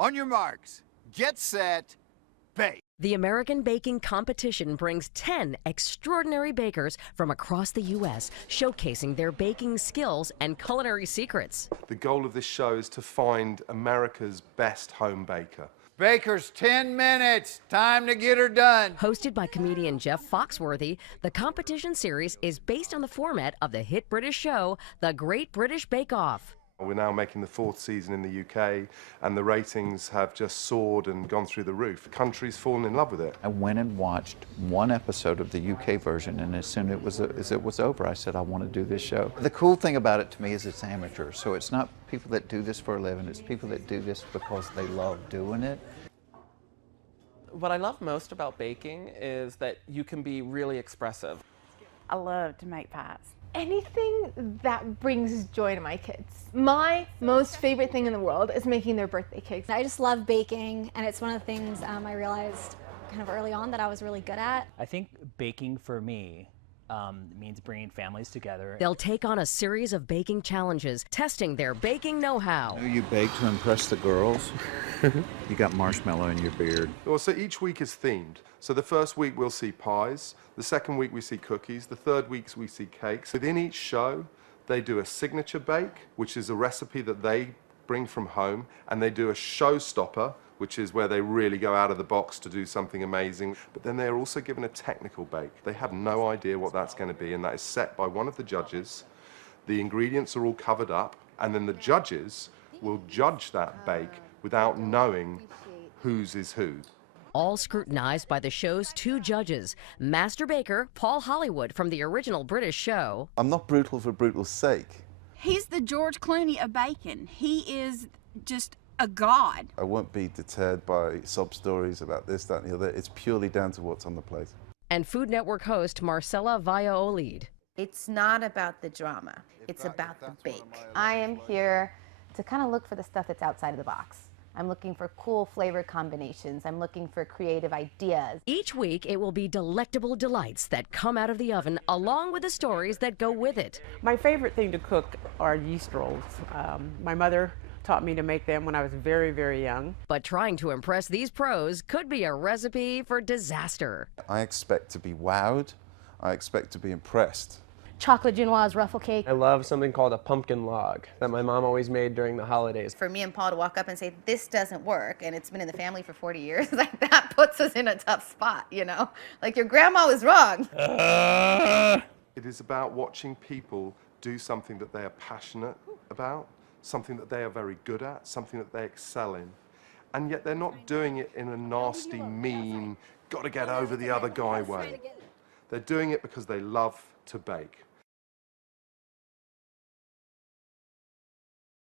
On your marks, get set, bake. The American Baking Competition brings 10 extraordinary bakers from across the U.S., showcasing their baking skills and culinary secrets. The goal of this show is to find America's best home baker. Bakers, 10 minutes. Time to get her done. Hosted by comedian Jeff Foxworthy, the competition series is based on the format of the hit British show, The Great British Bake Off. We're now making the 4th season in the UK, and the ratings have just soared and gone through the roof. The country's fallen in love with it. I went and watched one episode of the UK version, and as soon as it was over, I said, I want to do this show. The cool thing about it to me is it's amateur, so it's not people that do this for a living, it's people that do this because they love doing it. What I love most about baking is that you can be really expressive. I love to make pies. Anything that brings joy to my kids. My most favorite thing in the world is making their birthday cakes. I just love baking, and it's one of the things I realized kind of early on that I was really good at. I think baking for me means bringing families together. They'll take on a series of baking challenges, testing their baking know-how. You bake to impress the girls. You got marshmallow in your beard. Well, so each week is themed. So the first week we'll see pies, the second week we see cookies, the third week we see cakes. Within each show, they do a signature bake, which is a recipe that they bring from home, and they do a showstopper, which is where they really go out of the box to do something amazing. But then they're also given a technical bake. They have no idea what that's going to be, and that is set by one of the judges. The ingredients are all covered up, and then the judges will judge that bake without knowing whose is who. All scrutinized by the show's 2 judges, master baker Paul Hollywood from the original British show. I'm not brutal for brutal's sake. He's the George Clooney of bacon. He is just a god. I won't be deterred by sob stories about this, that, and the other. It's purely down to what's on the plate. And Food Network host Marcella Valladolid. It's not about the drama, it's about the bake. I am here to kind of look for the stuff that's outside of the box. I'm looking for cool flavor combinations. I'm looking for creative ideas. Each week, it will be delectable delights that come out of the oven, along with the stories that go with it. My favorite thing to cook are yeast rolls. My mother taught me to make them when I was very, very young. But trying to impress these pros could be a recipe for disaster. I expect to be wowed. I expect to be impressed. Chocolate genoise ruffle cake. I love something called a pumpkin log that my mom always made during the holidays. For me and Paul to walk up and say, this doesn't work, and it's been in the family for 40 years, like that puts us in a tough spot, you know? Like, your grandma was wrong. It is about watching people do something that they are passionate about, something that they are very good at, something that they excel in. And yet they're not doing it in a nasty, mean, gotta get over the other guy way. They're doing it because they love to bake.